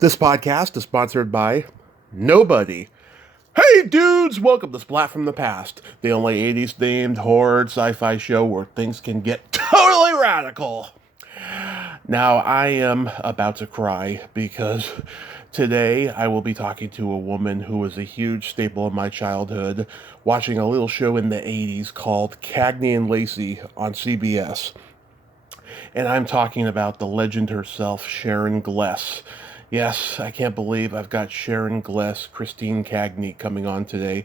This podcast is sponsored by nobody. Hey dudes, welcome to Splat from the Past, the only 80s themed horror sci-fi show where things can get totally radical. Now, I am about to cry because today I will be talking to a woman who was a huge staple of my childhood, watching a little show in the 80s called Cagney and Lacey on CBS. And I'm talking about the legend herself, Sharon Gless. Yes, I can't believe I've got Sharon Gless, Christine Cagney, coming on today.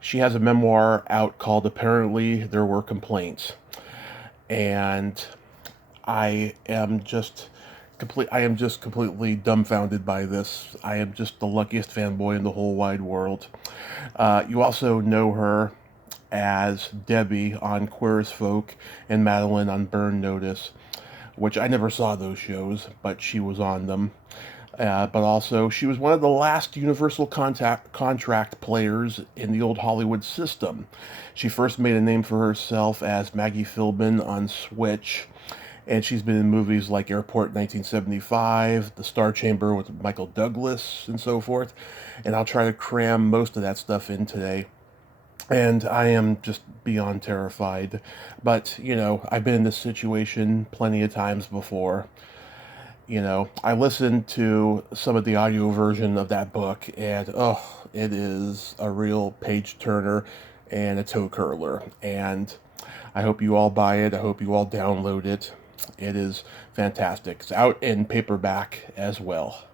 She has a memoir out called Apparently There Were Complaints. And I am just completely dumbfounded by this. I am just the luckiest fanboy in the whole wide world. You also know her as Debbie on Queer as Folk and Madeline on Burn Notice, which I never saw those shows, but she was on them. But also, she was one of the last Universal contract players in the old Hollywood system. She first made a name for herself as Maggie Philbin on Switch, and she's been in movies like Airport 1975, The Star Chamber with Michael Douglas, and so forth. And I'll try to cram most of that stuff in today. And I am just beyond terrified. But, I've been in this situation plenty of times before. I listened to some of the audio version of that book, and it is a real page turner and a toe curler. And I hope you all buy it. I hope you all download it. It is fantastic. It's out in paperback as well.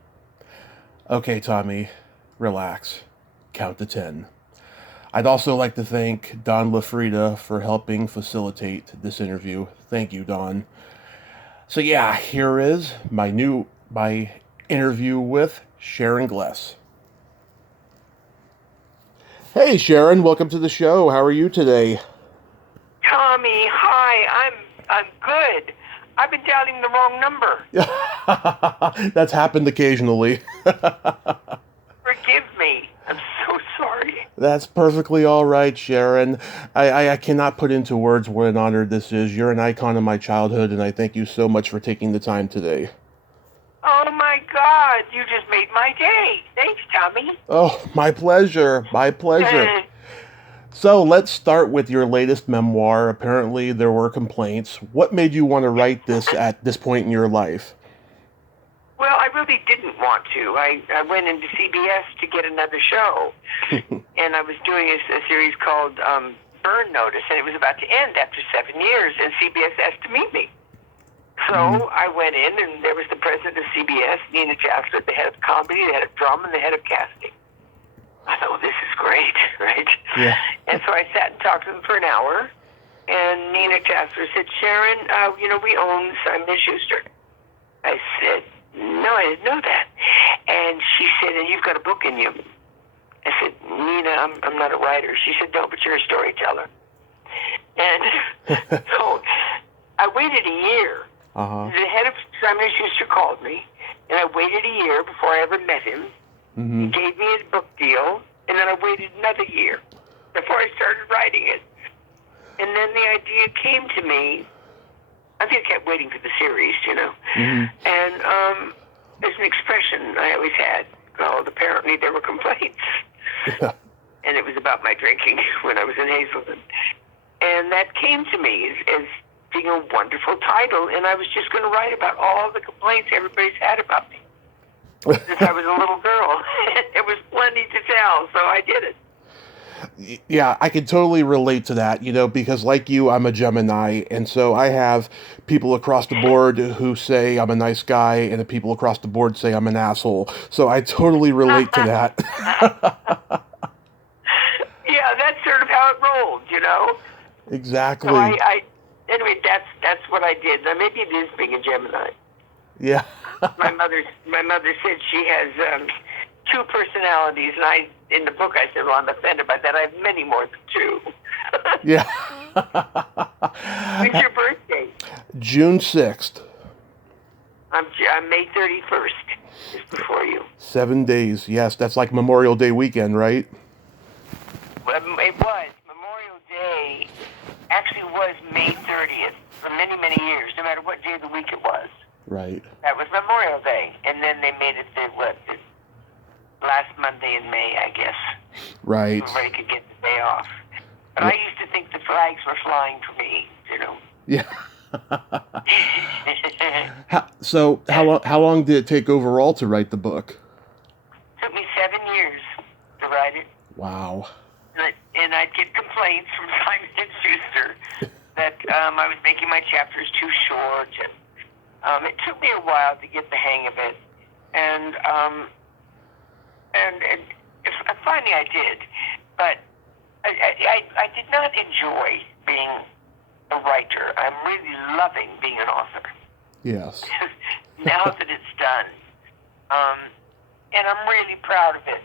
Okay, Tommy, relax. Count to 10. I'd also like to thank Don LaFrida for helping facilitate this interview. Thank you, Don. So yeah, here is my interview with Sharon Gless. Hey Sharon, welcome to the show. How are you today? Tommy, hi. I'm good. I've been dialing the wrong number. That's happened occasionally. Forgive me. I'm so sorry. That's perfectly all right, Sharon. I cannot put into words what an honor this is. You're an icon of my childhood, and I thank you so much for taking the time today. Oh my God, you just made my day. Thanks, Tommy. Oh, my pleasure. My pleasure. So let's start with your latest memoir. Apparently There Were Complaints. What made you want to write this at this point in your life? Well, I really didn't want to. I went into CBS to get another show, and I was doing a series called Burn Notice, and it was about to end after 7 years, and CBS asked to meet me. So I went in, and there was the president of CBS, Nina Chassler, the head of comedy, the head of drama, and the head of casting. I thought, well, this is great, right? Yeah. And so I sat and talked to them for an hour, and Nina Chassler said, Sharon, we own Simon & Schuster. I said, no, I didn't know that. And she said, and you've got a book in you. I said, Nina, I'm not a writer. She said, no, but you're a storyteller. And so I waited a year. Uh-huh. The head of Simon & Schuster called me, and I waited a year before I ever met him. Mm-hmm. He gave me his book deal, and then I waited another year before I started writing it. And then the idea came to me. I think I kept waiting for the series, Mm-hmm. And there's an expression I always had called Apparently There Were Complaints. Yeah. And it was about my drinking when I was in Hazelden. And that came to me as being a wonderful title, and I was just going to write about all the complaints everybody's had about me since I was a little girl. There was plenty to tell, so I did it. Yeah, I can totally relate to that, because like you, I'm a Gemini, and so I have people across the board who say I'm a nice guy, and the people across the board say I'm an asshole. So I totally relate to that. Yeah, that's sort of how it rolled, Exactly. So anyway, that's what I did. Now maybe it is being a Gemini. Yeah. My mother said she has two personalities, and in the book I said, well, I'm offended by that. I have many more than two. Yeah. When's your birthday? June 6th. I'm May 31st, just before you. 7 days. Yes, that's like Memorial Day weekend, right? Well, it was. Memorial Day actually was May 30th for many, many years, no matter what day of the week it was. Right. That was Memorial Memorial Day, and then they made it the last Monday in May, I guess. Right. Everybody could get the day off. But Yeah. I used to think the flags were flying for me, you know. Yeah. So how long did it take overall to write the book? Took me 7 years to write it. Wow. And I'd get complaints from Simon and Schuster that I was making my chapters too short. And it took me a while to get the hang of it. And finally I did. But I did not enjoy being a writer. I'm really loving being an author. Yes. Now that it's done. And I'm really proud of it.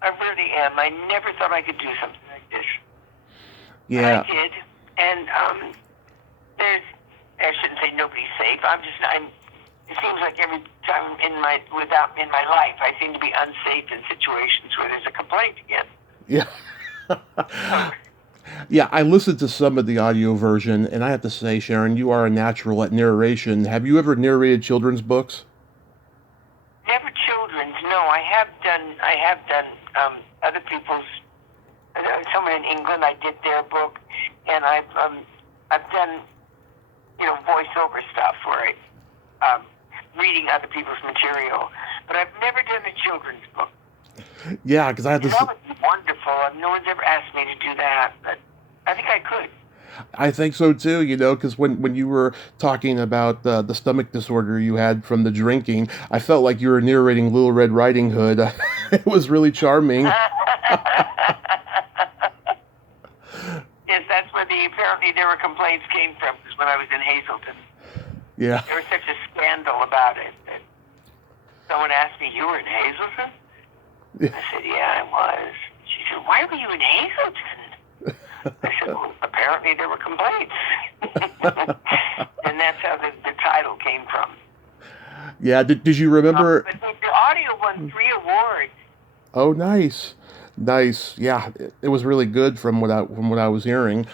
I really am. I never thought I could do something like this. Yeah. But I did. And I shouldn't say nobody's safe. It seems like every time in my life, I seem to be unsafe in situations where there's a complaint again. Yeah. Yeah, I listened to some of the audio version, and I have to say, Sharon, you are a natural at narration. Have you ever narrated children's books? Never children's. No, I have done other people's. Someone in England, I did their book, and I've done voiceover stuff where I reading other people's material, but I've never done a children's book. Yeah, because I had this. That would be wonderful. No one's ever asked me to do that, but I think I could. I think so too, because when you were talking about the stomach disorder you had from the drinking, I felt like you were narrating Little Red Riding Hood. It was really charming. Yes, that's where apparently there were complaints came from, because when I was in Hazleton. Yeah. There was such a scandal about it that someone asked me, "You were in Hazleton?" I said, "Yeah, I was." She said, "Why were you in Hazleton?" I said, "Well, apparently there were complaints." And that's how the title came from. Yeah, did you remember? But the audio won 3 awards. Oh, nice. Nice. Yeah, it was really good from what I was hearing.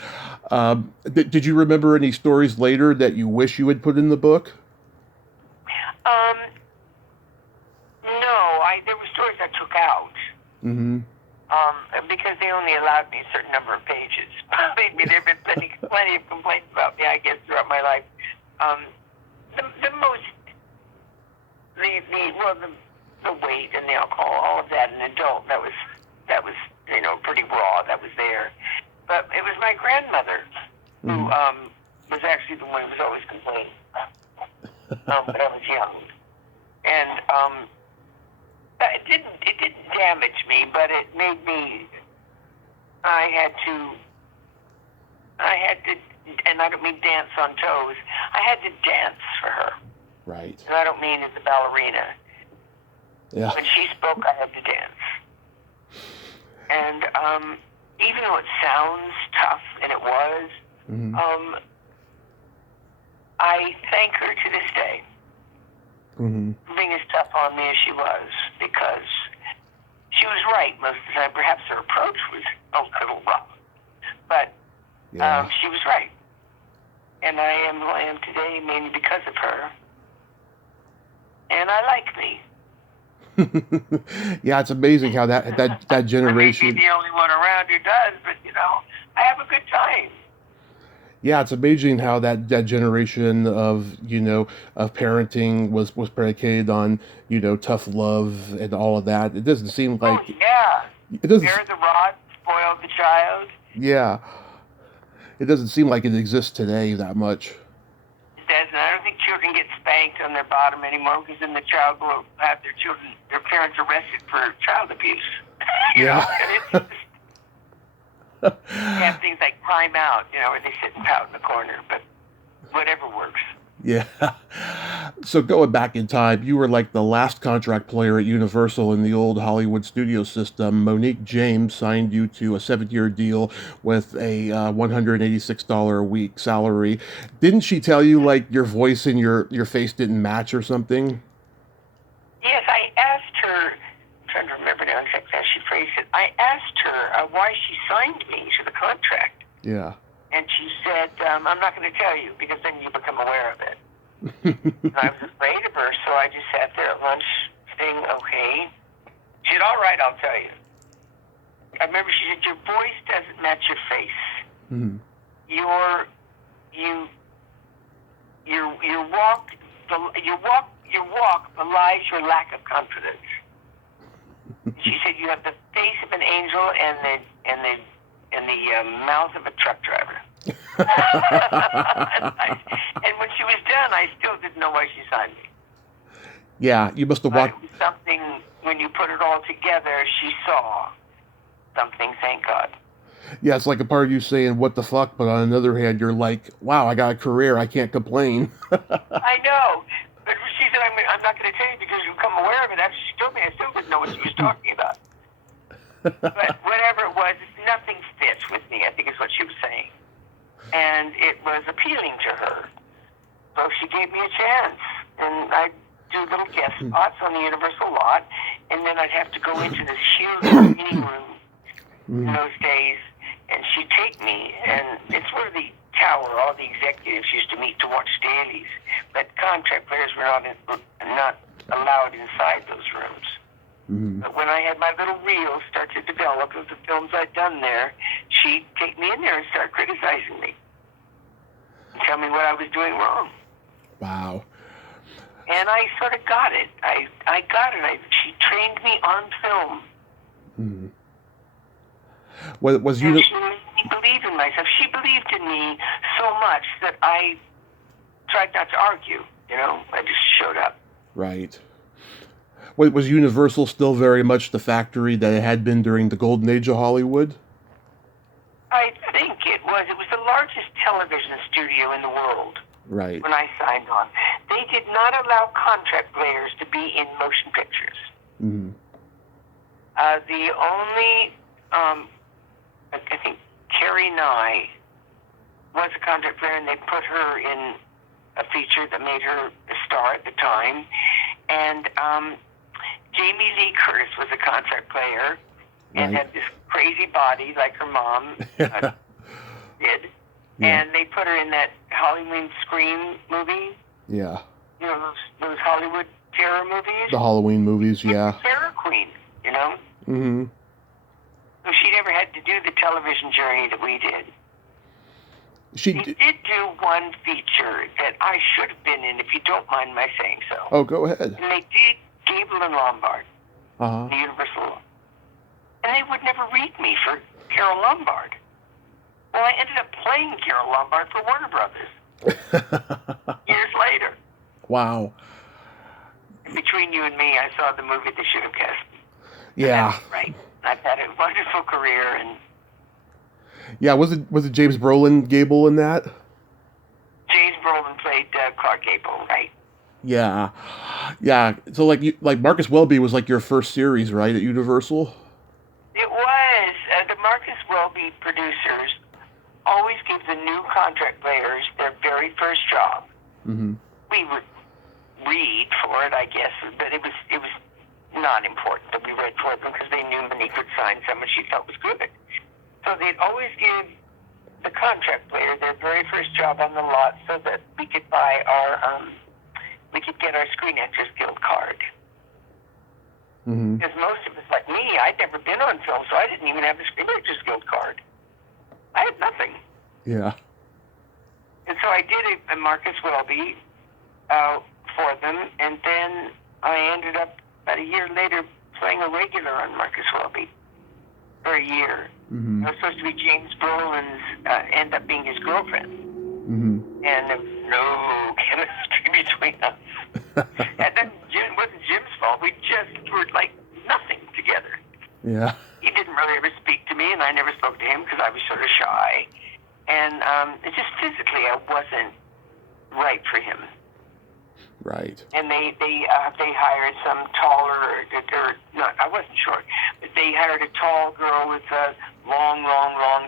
Did you remember any stories later that you wish you had put in the book? No, there were stories I took out. Mm-hmm. Because they only allowed me a certain number of pages. Believe me, there have been plenty of complaints about me, I guess, throughout my life. The weight and the alcohol, all of that, an adult, that was pretty raw. That was there. But it was my grandmother who was actually the one who was always complaining. But I was young, and it didn't damage me, but it made me. I had to, and I don't mean dance on toes. I had to dance for her. Right. And I don't mean as a ballerina. Yeah. When she spoke, I had to dance. And even though it sounds tough, and it was, I thank her to this day for being as tough on me as she was, because she was right most of the time. Perhaps her approach was a little rough, but she was right. And I am who I am today mainly because of her. And I like me. Yeah, it's amazing how that generation. I may be the only one around who does, but I have a good time. Yeah, it's amazing how that generation of parenting was predicated on tough love and all of that. It doesn't seem like it doesn't. Spare the rod, spoil the child. Yeah, it doesn't seem like it exists today that much. It doesn't. I don't think children get spanked on their bottom anymore, because then the child will have their parents arrested for child abuse. Yeah. You have things like Time Out, where they sit and pout in the corner, but whatever works. Yeah. So going back in time, you were like the last contract player at Universal in the old Hollywood studio system. Monique James signed you to a 7-year deal with a $186 a week salary. Didn't she tell you like your voice and your face didn't match or something? Yes, I asked her. I'm trying to remember now exactly how she phrased it. I asked her why she signed me to the contract. Yeah. And she said, "I'm not going to tell you, because then you become aware of it." I was afraid of her, so I just sat there at lunch saying, okay. She said, all right, I'll tell you. I remember she said, your voice doesn't match your face. Mm-hmm. Your walk belies your lack of confidence. She said you have the face of an angel and the mouth of a truck driver. And when she was done, I still didn't know why she signed me. Yeah, you must have But watched. it was something, when you put it all together, she saw something, thank God. Yeah, it's like a part of you saying, what the fuck? But on the other hand, you're like, wow, I got a career. I can't complain. I know. But she said, I'm not going to tell you because you become aware of it. After she told me, I still didn't know what she was talking about. But whatever it was, nothing fits with me, I think is what she was saying. And it was appealing to her. So she gave me a chance. And I'd do little guest spots on the Universal lot. And then I'd have to go into this huge meeting room in those days. And she'd take me. And it's where the tower, all the executives used to meet to watch dailies. But contract players were not allowed inside those rooms. Mm-hmm. But when I had my little reel start to develop of the films I'd done there, she'd take me in there and start criticizing me. And tell me what I was doing wrong. Wow. And I sort of got it. I got it. She trained me on film. Mm-hmm. Was And you? she made me believe in myself. She believed in me so much that I tried not to argue. I just showed up. Right. Was Universal still very much the factory that it had been during the golden age of Hollywood? I think it was. It was the largest television studio in the world. Right. When I signed on. They did not allow contract players to be in motion pictures. Mm-hmm. The only, I think Carrie Nye was a contract player, and they put her in a feature that made her a star at the time. And Jamie Lee Curtis was a contract player and had this crazy body like her mom did. Yeah. And they put her in that Halloween Scream movie. Yeah. Those Hollywood terror movies. The Halloween movies, yeah. Terror queen, Mm-hmm. So she never had to do the television journey that we did. She did do one feature that I should have been in, if you don't mind my saying so. Oh, go ahead. And they did Gable and Lombard, the Universal. And they would never read me for Carol Lombard. Well, I ended up playing Carol Lombard for Warner Brothers years later. Wow. And between you and me, I saw the movie they should have cast me. Yeah. Right. I've had a wonderful career, and yeah, was it James Brolin Gable in that? James Brolin played Clark Gable, right? Yeah, yeah. So like Marcus Welby was like your first series, right, at Universal? It was. The Marcus Welby producers always give the new contract players their very first job. Mm-hmm. We would read for it, I guess, but it was not important that we read for them because they knew Monique would sign someone she felt was good. So they'd always give the contract player their very first job on the lot so that we could buy we could get our Screen Actors Guild card. Mm-hmm. Because most of us, like me, I'd never been on film, so I didn't even have the Screen Actors Guild card. I had nothing. Yeah. And so I did a Marcus Welby for them, and then I ended up about a year later playing a regular on Marcus Welby for a year. Mm-hmm. It was supposed to be James Brolin's, end up being his girlfriend. Mm-hmm. And there was no chemistry between us. And then it wasn't Jim's fault. We just were like nothing together. Yeah. He didn't really ever speak to me, and I never spoke to him because I was sort of shy. And it just physically, I wasn't right for him. Right. And they hired some taller, or not, I wasn't short, but they hired a tall girl with long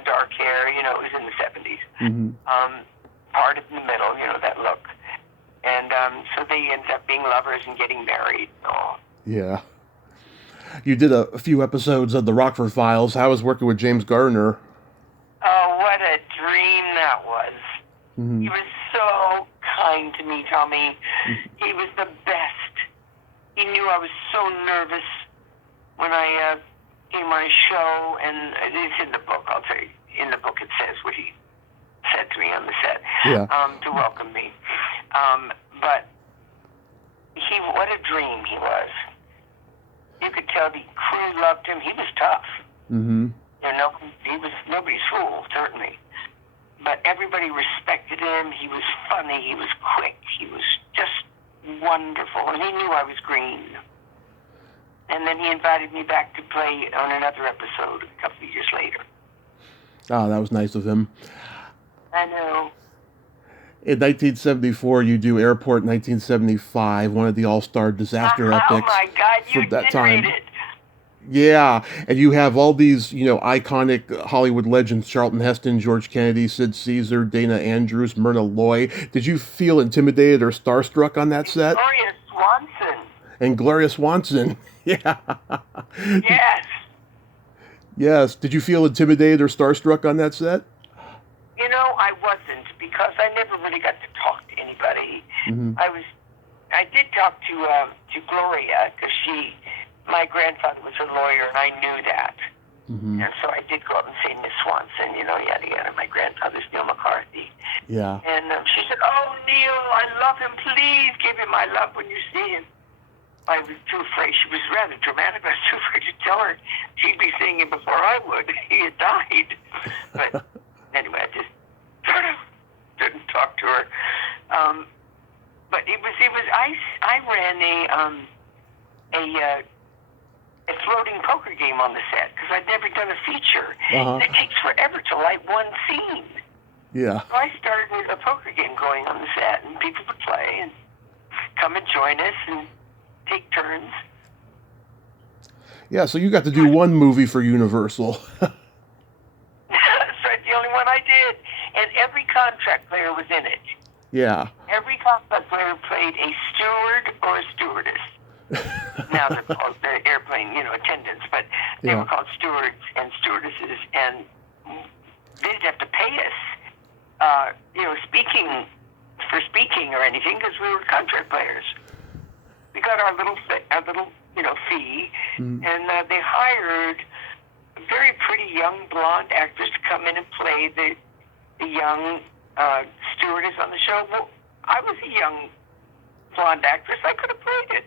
dark hair. It was in the 70s. Mm-hmm. Part in the middle, that look. And so they ended up being lovers and getting married. Oh. Yeah. You did a few episodes of the Rockford Files. How was working with James Garner? Oh, what a dream that was. Mm-hmm. He was so kind to me, Tommy. He was the best. He knew I was so nervous when I came on his show, and it's in the book. I'll tell you, in the book it says what he said to me on the set to welcome me. But what a dream he was. You could tell the crew loved him. He was tough. Mm-hmm. He was nobody's fool, certainly. But everybody respected him. He was funny. He was quick. He was just wonderful. And he knew I was green. And then he invited me back to play on another episode a couple of years later. Oh, that was nice of him. I know. In 1974, you do Airport 1975, one of the all-star disaster epics. Oh my God, you that did time. read it. Yeah, and you have all these, iconic Hollywood legends: Charlton Heston, George Kennedy, Sid Caesar, Dana Andrews, Myrna Loy. Did you feel intimidated or starstruck on that set? Gloria Swanson. And Gloria Swanson. Yeah. Yes. Yes. Did you feel intimidated or starstruck on that set? I wasn't, because I never really got to talk to anybody. Mm-hmm. I did talk to Gloria, because my grandfather was a lawyer, and I knew that. Mm-hmm. And so I did go up and say, Miss Swanson, yada, yada. My grandfather's Neil McCarthy. Yeah. And she said, oh, Neil, I love him. Please give him my love when you see him. I was too afraid. She was rather dramatic. I was too afraid to tell her she'd be seeing him before I would. He had died. But anyway, I just sort of didn't talk to her. But it was. I ran a floating poker game on the set, because I'd never done a feature. Uh-huh. And it takes forever to light one scene. Yeah. So I started a poker game going on the set, and people would play and come and join us and take turns. Yeah, so you got to do one movie for Universal. That's right, the only one I did. And every contract player was in it. Yeah. Every contract player played a steward or a stewardess. Now they're called the airplane, attendants, but they were called stewards and stewardesses, and they didn't have to pay us, speaking or anything, because we were contract players. We got our little fee, and they hired a very pretty young blonde actress to come in and play the young stewardess on the show. Well, I was a young blonde actress. I could have played it.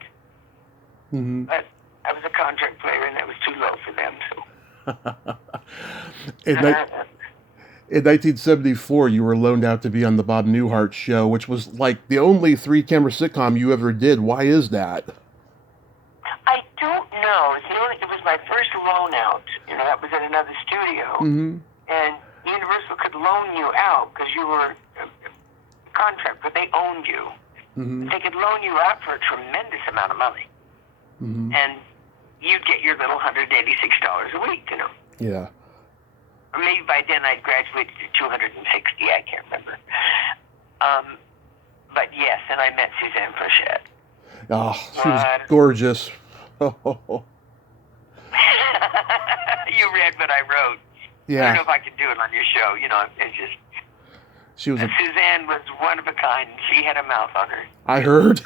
Mm-hmm. But I was a contract player, and that was too low for them. So. In 1974, you were loaned out to be on the Bob Newhart Show, which was like the only 3-camera sitcom you ever did. Why is that? I don't know. It was my first loan out. That was at another studio. Mm-hmm. And Universal could loan you out because you were a contract, but they owned you. Mm-hmm. They could loan you out for a tremendous amount of money. Mm-hmm. And you'd get your little $186 a week, Yeah. Or maybe by then I'd graduated to 260, I can't remember. But yes, and I met Suzanne Plachette. Oh, she was gorgeous. You read what I wrote. Yeah. I don't know if I could do it on your show. It's just... She was Suzanne was one of a kind. She had a mouth on her. I heard.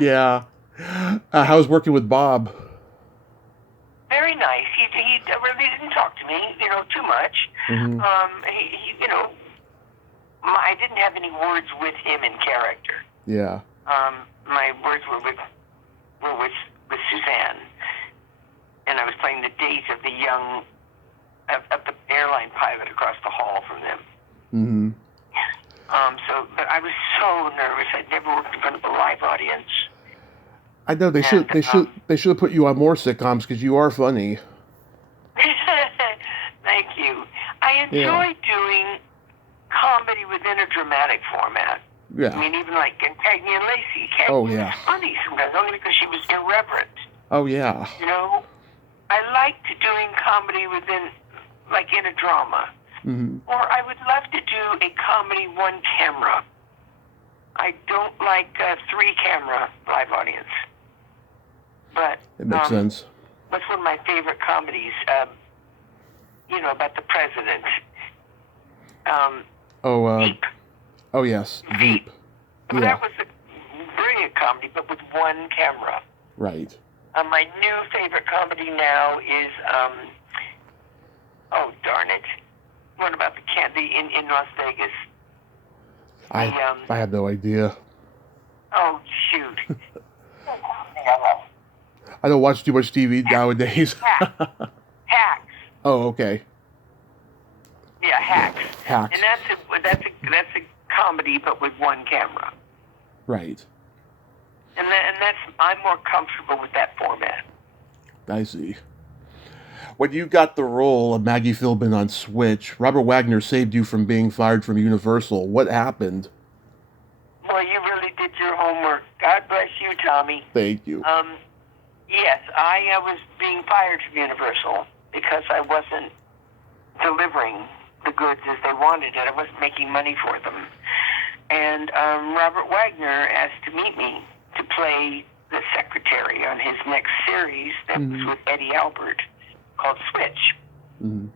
Yeah. How's working with Bob? Very nice. He really didn't talk to me, too much. Mm-hmm. I didn't have any words with him in character. Yeah. My words were with Suzanne, and I was playing the date of the young of the airline pilot across the hall from them. Mm-hmm. But I was so nervous. I'd never worked in front of a live audience. I know they should have put you on more sitcoms because you are funny. Thank you. I enjoy doing comedy within a dramatic format. Yeah. I mean, even like Cagney and Lacey. Cagney was funny sometimes, only because she was irreverent. Oh, yeah. I liked doing comedy within, like in a drama. Mm-hmm. Or I would love to do a comedy one camera. I don't like 3-camera live audience. But it makes sense. That's one of my favorite comedies, about the president. Oh, Veep. oh yes, Veep. Veep. Well, Yeah, that was a brilliant comedy, but with one camera. right. My new favorite comedy now is, oh darn it, what about the candy in Las Vegas? The I have no idea. oh shoot, I don't watch too much TV nowadays. Hacks. Hacks. Oh, okay. Yeah, Hacks. Hacks. And that's a comedy, but with one camera. Right. And that's I'm more comfortable with that format. I see. When you got the role of Maggie Philbin on Switch, Robert Wagner saved you from being fired from Universal. What happened? Well, you really did your homework. God bless you, Tommy. Thank you. Yes, I was being fired from Universal because I wasn't delivering the goods as they wanted it. I wasn't making money for them. And Robert Wagner asked to meet me to play the secretary on his next series that was with Eddie Albert called Switch. Mm-hmm.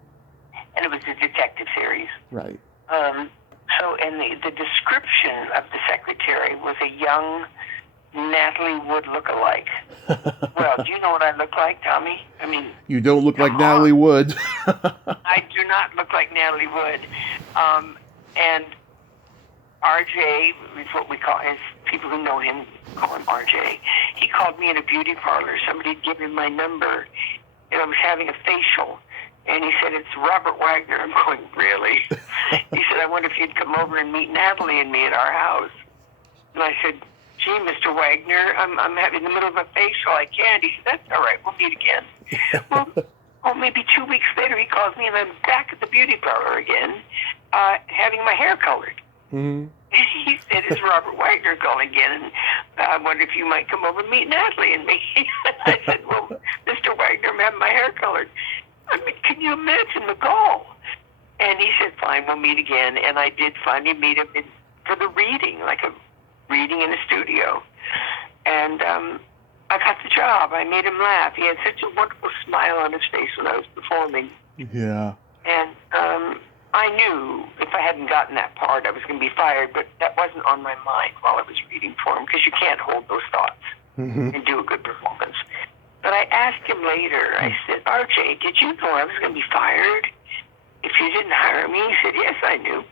And it was a detective series. Right. And the description of the secretary was a young Natalie Wood look-alike. Well, do you know what I look like, Tommy? I mean, you don't look like on. Natalie Wood. I do not look like Natalie Wood. And RJ is what we call, as people who know him call him RJ. He called me in a beauty parlor. Somebody had given him my number, and I was having a facial. And he said, "It's Robert Wagner." I'm going, "Really?" He said, "I wonder if you'd come over and meet Natalie and me at our house." And I said, "Gee, Mr. Wagner, I'm in the middle of a facial. I can't." He said, "That's all right. We'll meet again." Well, maybe 2 weeks later, he calls me, and I'm back at the beauty parlor again, having my hair colored. Mm-hmm. He said, "It's Robert Wagner calling again, and I wonder if you might come over and meet Natalie and me." I said, "Well, Mr. Wagner, I'm having my hair colored." I mean, can you imagine the call? And he said, "Fine, we'll meet again." And I did finally meet him for the reading, like a reading in a studio. And I got the job. I made him laugh. He had such a wonderful smile on his face when I was performing. Yeah. And I knew if I hadn't gotten that part, I was going to be fired, but that wasn't on my mind while I was reading for him, because you can't hold those thoughts and do a good performance. But I asked him later, I said, "RJ, did you know I was going to be fired if you didn't hire me?" He said, "Yes, I knew."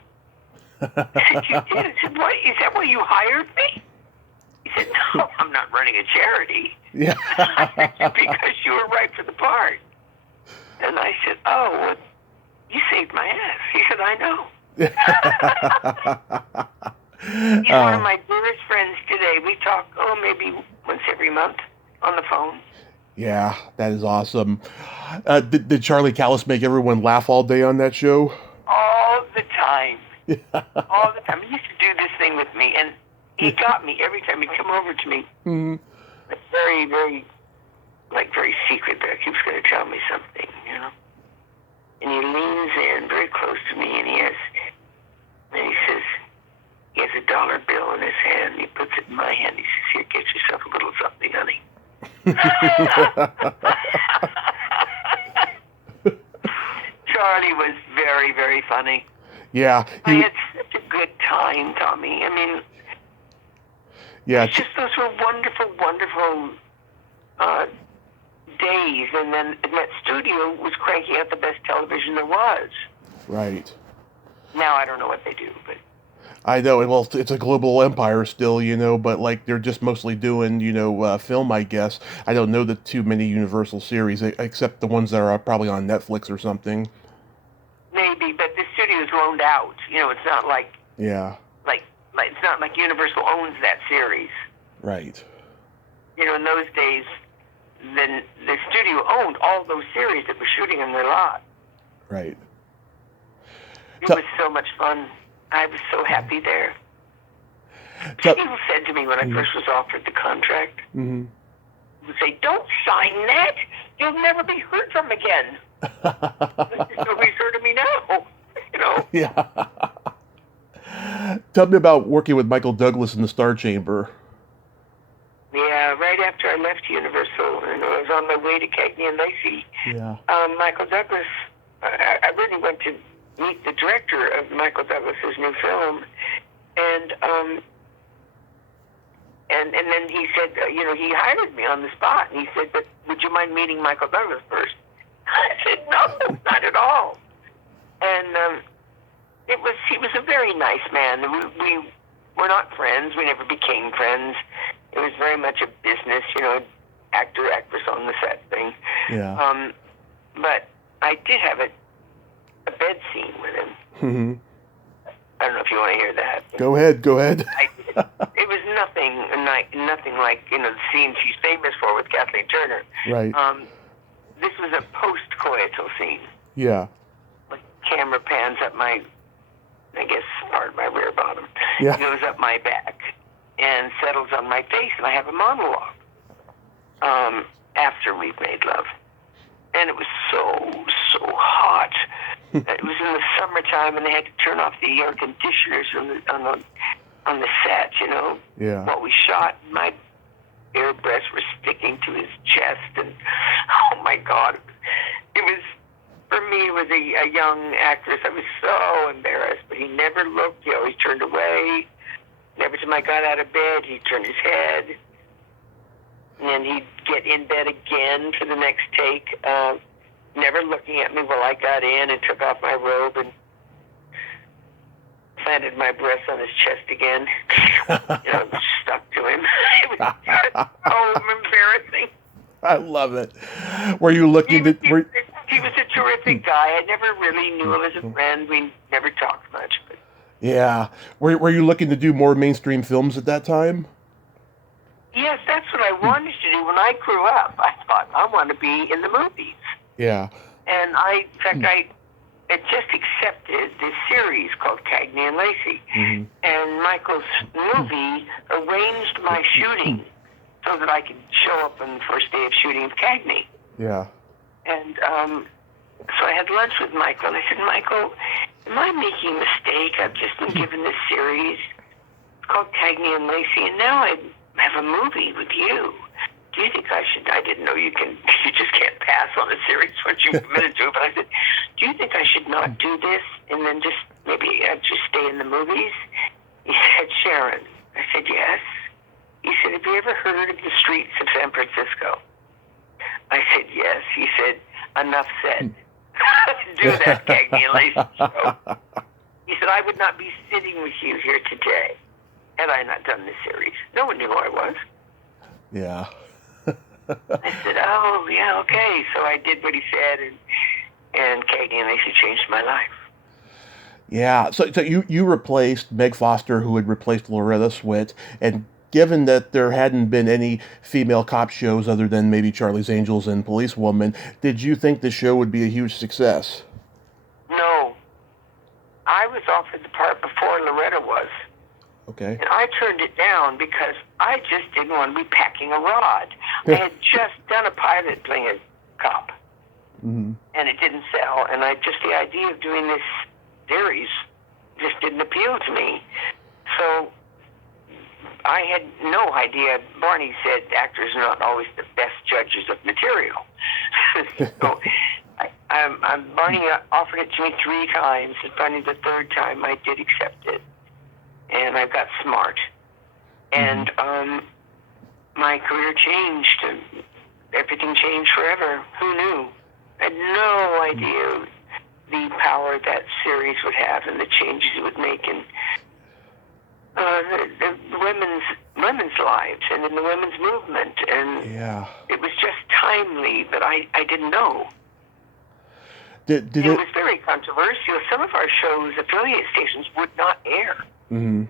I said, "You did?" I said, "What? Is that why you hired me?" He said, "No, I'm not running a charity." Yeah. I said, "Because you were right for the part." And I said, "Oh, well, you saved my ass." He said, "I know." He's one of my dearest friends today. We talk, maybe once every month on the phone. Yeah, that is awesome. Did Charlie Callis make everyone laugh all day on that show? All the time. All the time. He used to do this thing with me, and he got me every time he'd come over to me. Mm-hmm. Very, very, very secret, but he was going to tell me something, you know. And he leans in very close to me, and he says, he has a $1 bill in his hand, and he puts it in my hand. He says, "Here, get yourself a little something, honey." Charlie was very, very funny. Yeah. I had such a good time, Tommy. I mean, yeah. It's just those were wonderful, wonderful days. And then that studio was cranking out the best television there was. Right. Now I don't know what they do, but I know. Well, it's a global empire still, but they're just mostly doing, film, I guess. I don't know the too many Universal series, except the ones that are probably on Netflix or something. maybe. But the studio is loaned out. It's not like it's not like Universal owns that series. Right. In those days, then the studio owned all those series that were shooting in their lot. Right. It was so much fun. I was so happy there. People said to me when I first was offered the contract, they would say, "Don't sign that. You'll never be heard from again." Nobody's heard of me now. Yeah. Tell me about working with Michael Douglas in the Star Chamber. Yeah, right after I left Universal, and I was on my way to Cagney and Lacey. Yeah. Michael Douglas, I really went to meet the director of Michael Douglas's new film, and then he said, he hired me on the spot, and he said, but would you mind meeting Michael Douglas first? I said, no, not at all. And he was a very nice man. We were not friends. We never became friends. It was very much a business, actor, actress on the set thing. Yeah. But I did have a bed scene with him. Mm-hmm. I don't know if you want to hear that. Go ahead. It was nothing like the scene she's famous for with Kathleen Turner. Right. This was a post-coital scene. Yeah. The camera pans up my, I guess, part of my rear bottom. Yeah. Goes up my back and settles on my face, and I have a monologue after we've made love. And it was so hot. It was in the summertime, and they had to turn off the air conditioners on the set, Yeah. While we shot, my bare breasts were sticking to his chest, and oh my God, it was, for me, it was a young actress. I was so embarrassed, but he never looked. He always turned away. Every time I got out of bed, he'd turn his head, and then he'd get in bed again for the next take, never looking at me while I got in and took off my robe and planted my breast on his chest again. Stuck to him. It was just so embarrassing. I love it. Were you looking to... He was a terrific guy. I never really knew him as a friend. We never talked much. But Yeah. Were you looking to do more mainstream films at that time? yes, that's what I wanted to do. When I grew up, I thought, I want to be in the movies. Yeah. And I had just accepted this series called Cagney and Lacey. Mm-hmm. And Michael's movie arranged my shooting so that I could show up on the first day of shooting of Cagney. Yeah. And so I had lunch with Michael, and I said, Michael, am I making a mistake? I've just been given this series. It's called Cagney and Lacey, and now I have a movie with you. Do you think I should? I didn't know you just can't pass on a series once you've committed to it. But I said, do you think I should not do this and then just maybe just stay in the movies? He said, Sharon. I said, yes. He said, have you ever heard of the streets of San Francisco? I said, yes. He said, enough said. Do that Cagney and Lacey show. He said, I would not be sitting with you here today had I not done this series. No one knew who I was. Yeah. I said, oh, yeah, okay. So I did what he said, and Cagney and Lacey changed my life. Yeah. So you replaced Meg Foster, who had replaced Loretta Swit, and given that there hadn't been any female cop shows other than maybe Charlie's Angels and Policewoman, did you think the show would be a huge success? No. I was offered the part before Loretta was. Okay. And I turned it down because I just didn't want to be packing a rod. I had just done a pilot playing a cop, Mm-hmm. and it didn't sell. And the idea of doing this series just didn't appeal to me. So I had no idea. Barney said actors are not always the best judges of material. So Barney offered it to me 3 times, and finally the 3rd time I did accept it. And I got smart. And my career changed, and everything changed forever. Who knew? I had no idea the power that series would have and the changes it would make in the women's lives and in the women's movement. And Yeah. it was just timely, but I didn't know. Did it was very controversial. Some of our shows, affiliate stations, would not air. Mm-hmm.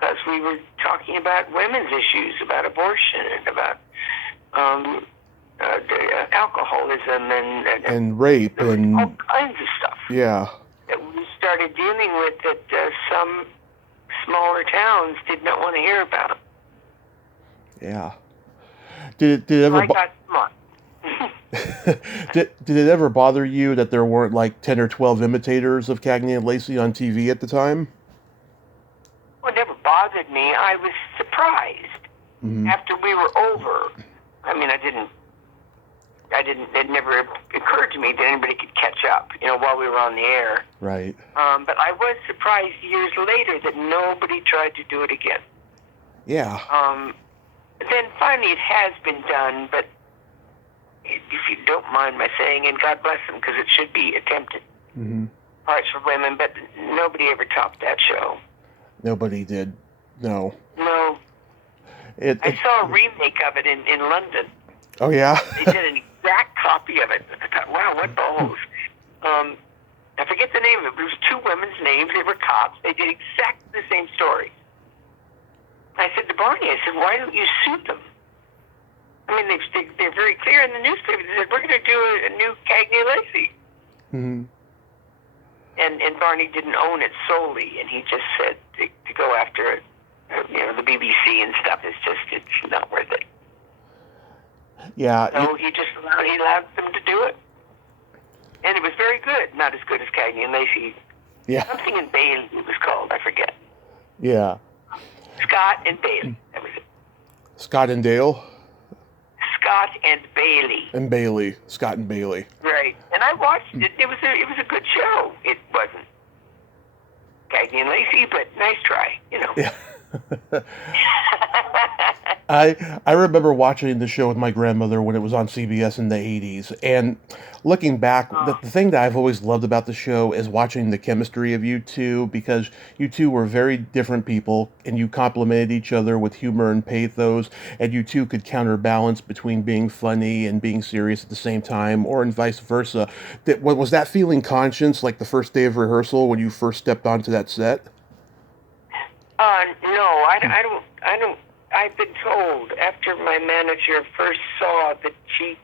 Because we were talking about women's issues, about abortion, and about alcoholism And rape and all kinds of stuff. Yeah. That we started dealing with that some smaller towns did not want to hear about. Yeah. Did it ever? I got smart. did it ever bother you that there weren't like 10 or 12 imitators of Cagney and Lacey on TV at the time? Well, it never bothered me. I was surprised after we were over. I mean, I didn't It never occurred to me that anybody could catch up, while we were on the air. Right. But I was surprised years later that nobody tried to do it again. Yeah. Then finally it has been done, but if you don't mind my saying, and God bless them, because it should be attempted. Mm-hmm. Parts for women, but nobody ever topped that show. Nobody did. No. No. I saw a remake of it in London. Oh, yeah? They did an exact copy of it. I thought, wow, what balls. I forget the name of it, but it was two women's names. They were cops. They did exactly the same story. I said to Barney, why don't you sue them? I mean, they're very clear in the newspaper. They said, we're going to do a new Cagney Lacey. Mm-hmm. And Barney didn't own it solely, and he just said to go after it. The BBC and stuff, it's not worth it. Yeah. So he allowed them to do it. And it was very good. Not as good as Cagney and Lacey. Yeah. Something in Bailey it was called. I forget. Yeah. Scott and Bailey. That was it. Scott and Dale? Scott and Bailey. And Bailey. Scott and Bailey. Right. And I watched it. It was a good show. It wasn't Cagney and Lacey, but nice try, Yeah. I remember watching the show with my grandmother when it was on CBS in the 80s, and looking back, the thing that I've always loved about the show is watching the chemistry of you two, because you two were very different people, and you complemented each other with humor and pathos, and you two could counterbalance between being funny and being serious at the same time, or and vice versa. Was that feeling conscious, like the first day of rehearsal when you first stepped onto that set? No, I don't. I've been told after my manager first saw that she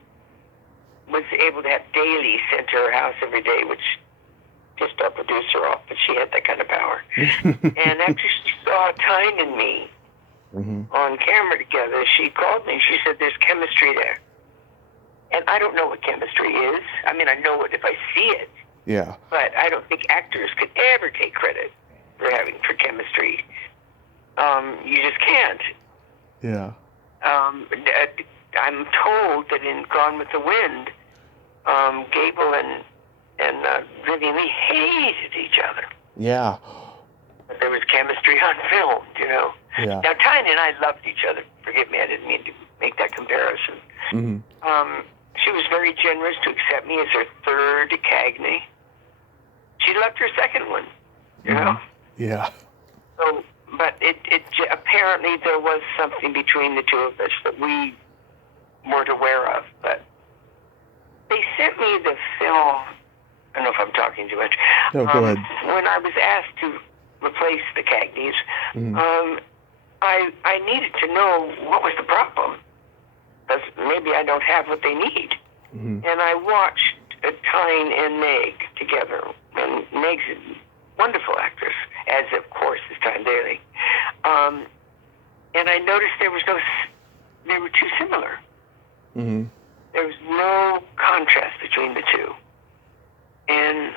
was able to have Daly sent to her house every day, which pissed our producer off, but she had that kind of power. And after she saw Tyne and me on camera together, she called me. She said, "There's chemistry there." And I don't know what chemistry is. I mean, I know it if I see it. Yeah. But I don't think actors could ever take credit for chemistry. You just can't. Yeah. I'm told that in Gone with the Wind, Gable and Vivian Lee hated each other. Yeah. But there was chemistry on film, Yeah. Now, Tyne and I loved each other. Forgive me, I didn't mean to make that comparison. Mm-hmm. She was very generous to accept me as her third Cagney. She loved her second one, you know? Yeah. So, but it apparently there was something between the two of us that we weren't aware of. But they sent me the film. I don't know if I'm talking too much. No, go ahead. When I was asked to replace the Cagneys, I needed to know what was the problem, because maybe I don't have what they need. And I watched Tyne and Meg together, and Meg's a wonderful actress, as of course is Tyne Daly. And I noticed they were too similar. There was no contrast between the two. And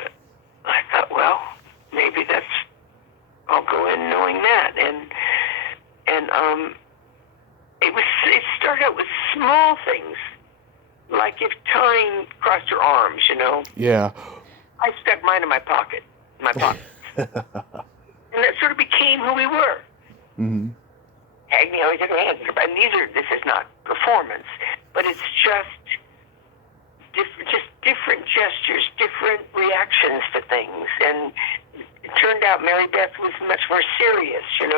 I thought, well, maybe I'll go in knowing that. And it started out with small things, like if Tyne crossed her arms, Yeah. I stuck mine in my pocket. And that sort of became who we were. Cagney always had her hands. And this is not performance, but it's just different gestures, different reactions to things. And it turned out Mary Beth was much more serious, a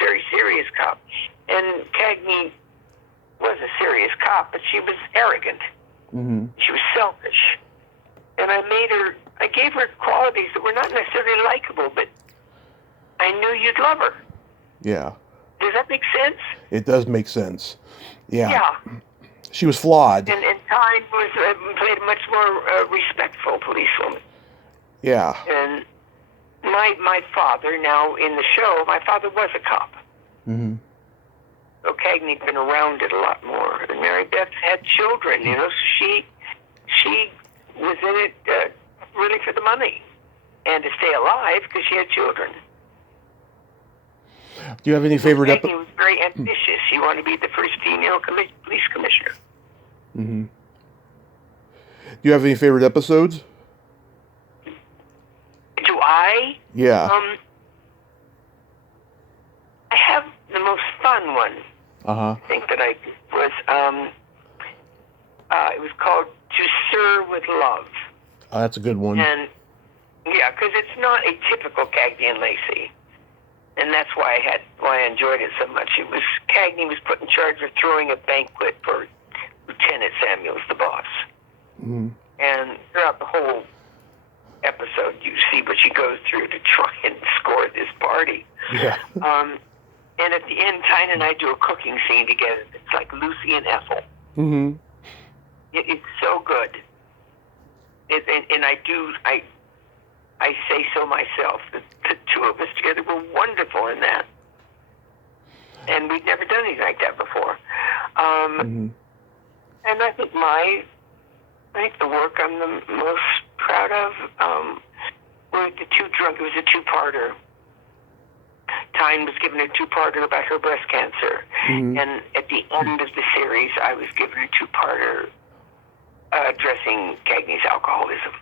very serious cop. And Cagney was a serious cop, but she was arrogant. She was selfish. And I gave her qualities that were not necessarily likable, but I knew you'd love her. Yeah. Does that make sense? It does make sense. Yeah. Yeah. She was flawed. And Tyne played a much more respectful policewoman. Yeah. And my father, now in the show, my father was a cop. So Cagney'd been around it a lot more. And Mary Beth had children, so she was in it really for the money and to stay alive because she had children. Do you have any favorite episode? Cagney was very ambitious. He wanted to be the first female police commissioner. you have any favorite episodes? Do I? Yeah. I have the most fun one. Uh-huh. I think that I was, it was called To Serve with Love. Oh, that's a good one. And, yeah, because it's not a typical Cagney and Lacey. And that's why I enjoyed it so much. It was, Cagney was put in charge of throwing a banquet for Lieutenant Samuels, the boss. Mm-hmm. And throughout the whole episode, you see what she goes through to try and score this party. Yeah. And at the end, Tyne and I do a cooking scene together. It's like Lucy and Ethel. Mm-hmm. It's so good. And I say so myself. The two of us together were wonderful in that. And we'd never done anything like that before. Mm-hmm. And I think the work I'm the most proud of were the two drunk. It was a two-parter. Tyne was given a two-parter about her breast cancer. Mm-hmm. And at the end of the series, I was given a two-parter addressing Cagney's alcoholism.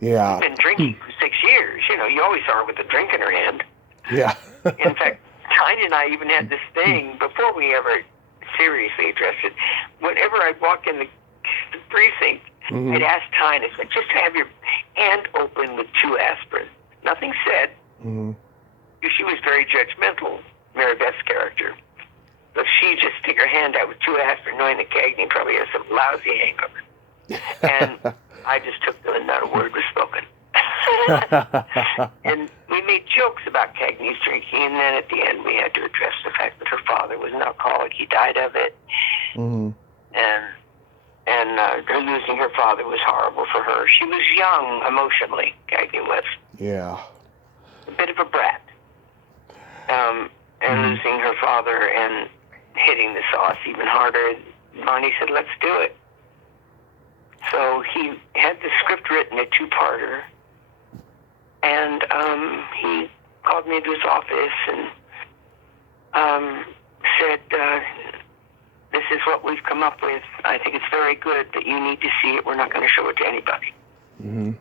Yeah. She's been drinking for 6 years. You know, you always saw her with a drink in her hand. Yeah. In fact, Tyne and I even had this thing before we ever seriously addressed it. Whenever I'd walk in the precinct, Mm-hmm. I'd ask Tyne, I said, just have your hand open with 2 aspirin. Nothing said. Mm-hmm. She was very judgmental, Mary Beth's character. So she just stick her hand out with 2 aspirin, knowing that Cagney probably has some lousy hangover. And I just took them and not a word was spoken. And we made jokes about Cagney's drinking, and then at the end we had to address the fact that her father was an alcoholic. He died of it. Mm-hmm. And her losing her father was horrible for her. She was young emotionally, Cagney was. Yeah. A bit of a brat. And losing her father and hitting the sauce even harder, Bonnie said, let's do it. So he had the script written, a two-parter, and he called me into his office and said, this is what we've come up with. I think it's very good, but you need to see it. We're not going to show it to anybody. Mm-hmm.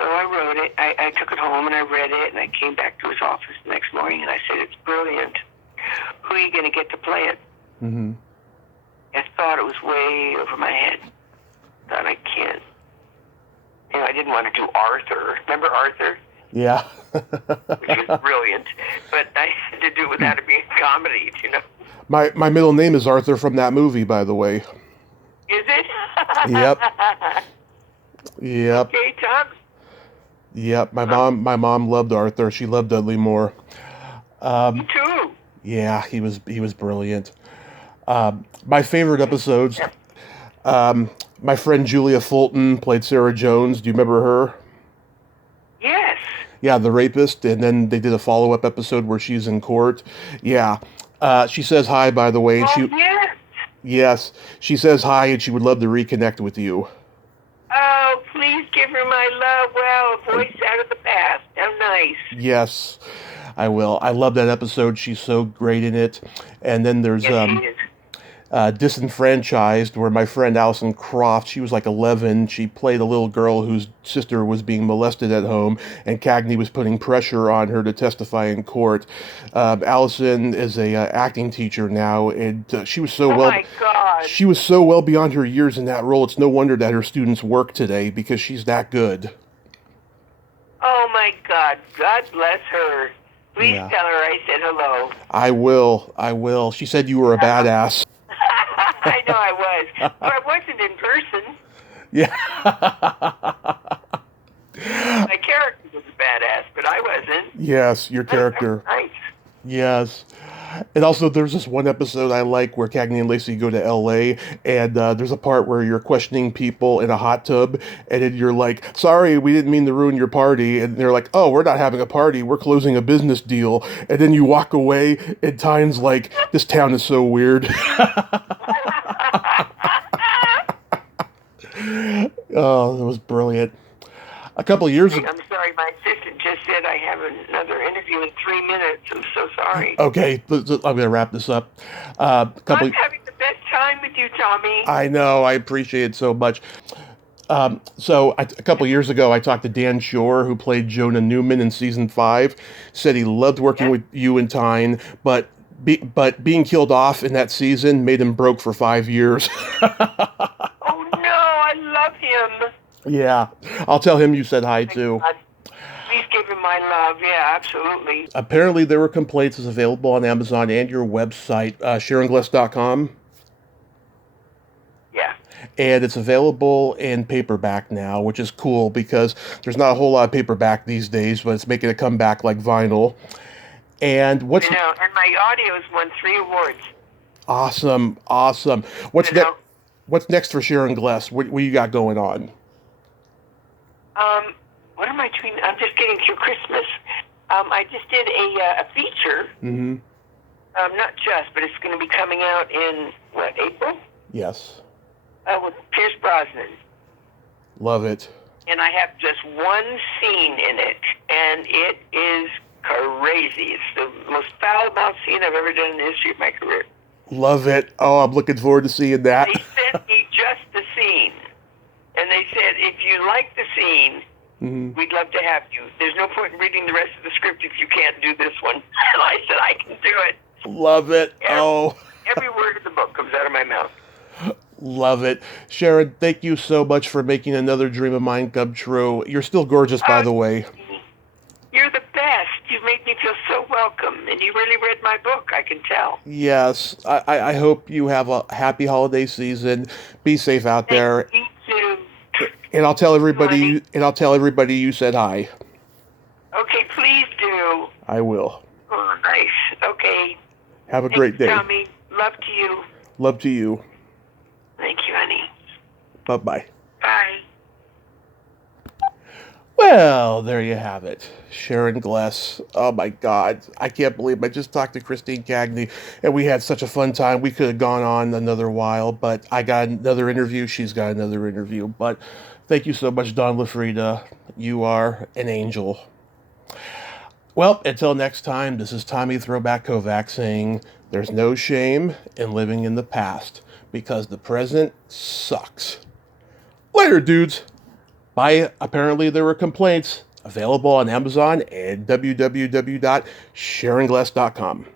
So I wrote it. I took it home and I read it, and I came back to his office the next morning and I said, it's brilliant. Who are you going to get to play it? Mm-hmm. I thought it was way over my head. Thought I can't. You know, I didn't want to do Arthur. Remember Arthur? Yeah. Which was brilliant. But I had to do it without it being comedy, you know. My middle name is Arthur from that movie, by the way. Is it? Yep. Yep. Okay, Tom. Yep. My mom loved Arthur. She loved Dudley Moore. Me too. Yeah, he was brilliant. My favorite episodes. My friend Julia Fulton played Sarah Jones. Do you remember her? Yes. Yeah, the rapist. And then they did a follow-up episode where she's in court. Yeah. She says hi, by the way. And Yes. Yes. She says hi, and she would love to reconnect with you. Oh, please give her my love. Well, a voice out of the past. How nice. Yes, I will. I love that episode. She's so great in it. And then there's Yes, she is. Disenfranchised, where my friend Allison Croft, she was like 11. She played a little girl whose sister was being molested at home, and Cagney was putting pressure on her to testify in court. Allison is a acting teacher now, and she was so Oh my God. she was so well beyond her years in that role. It's no wonder that her students work today, because she's that good. Oh my God. God bless her. Please Yeah. tell her I said hello. I will. She said you were a badass. I know I was. But I wasn't in person. Yeah. My character was a badass, but I wasn't. Yes, your character. Nice. Yes. And also, there's this one episode I like where Cagney and Lacey go to L.A., and there's a part where you're questioning people in a hot tub, and then you're like, sorry, we didn't mean to ruin your party. And they're like, oh, we're not having a party. We're closing a business deal. And then you walk away, and Tyne's like, this town is so weird. Oh, that was brilliant. A couple of years ago. I'm sorry, my assistant just said I have another interview in 3 minutes. I'm so sorry. Okay, I'm going to wrap this up. I'm having the best time with you, Tommy. I know. I appreciate it so much. A couple years ago, I talked to Dan Shore, who played Jonah Newman in season 5. Said he loved working with you and Tyne, but being killed off in that season made him broke for 5 years. Oh no, I love him. Yeah, I'll tell him you said hi too. God. Please give him my love. Yeah, absolutely. Apparently, there were complaints. Is available on Amazon and your website, SharonGless.com. Yeah. And it's available in paperback now, which is cool because there's not a whole lot of paperback these days, but it's making a comeback like vinyl. And what's and my audio's won 3 awards. awesome? What's next for Sharon Gless? What you got going on? What am I doing? I'm just getting through Christmas. I just did a feature. Mm-hmm. Not just, but it's going to be coming out in April. Yes. With Pierce Brosnan. Love it. And I have just one scene in it, and it is crazy. It's the most foul-mouthed scene I've ever done in the history of my career. Love it. Oh, I'm looking forward to seeing that. They sent me just the scene, and they said, if you like the scene, mm-hmm. we'd love to have you. There's no point in reading the rest of the script if you can't do this one. And I said, I can do it. Love it. Every word of the book comes out of my mouth. Love it. Sharon, thank you so much for making another dream of mine come true. You're still gorgeous, by the way. You're the best. You've made me feel so welcome, and you really read my book, I can tell. Yes. I hope you have a happy holiday season. Be safe out there. You too. And I'll tell everybody you said hi. Okay, please do. I will. Oh, nice. Okay. Have a great day. Tommy. Love to you. Love to you. Thank you, honey. Bye-bye. Bye. Well, there you have it. Sharon Gless. Oh my God. I can't believe I just talked to Christine Cagney and we had such a fun time. We could have gone on another while, but I got another interview. She's got another interview. But thank you so much, Don LaFrida. You are an angel. Well, until next time, this is Tommy Throwback Kovac saying there's no shame in living in the past because the present sucks. Later, dudes. Bye. Apparently, there were complaints. Available on Amazon and www.sharonglass.com.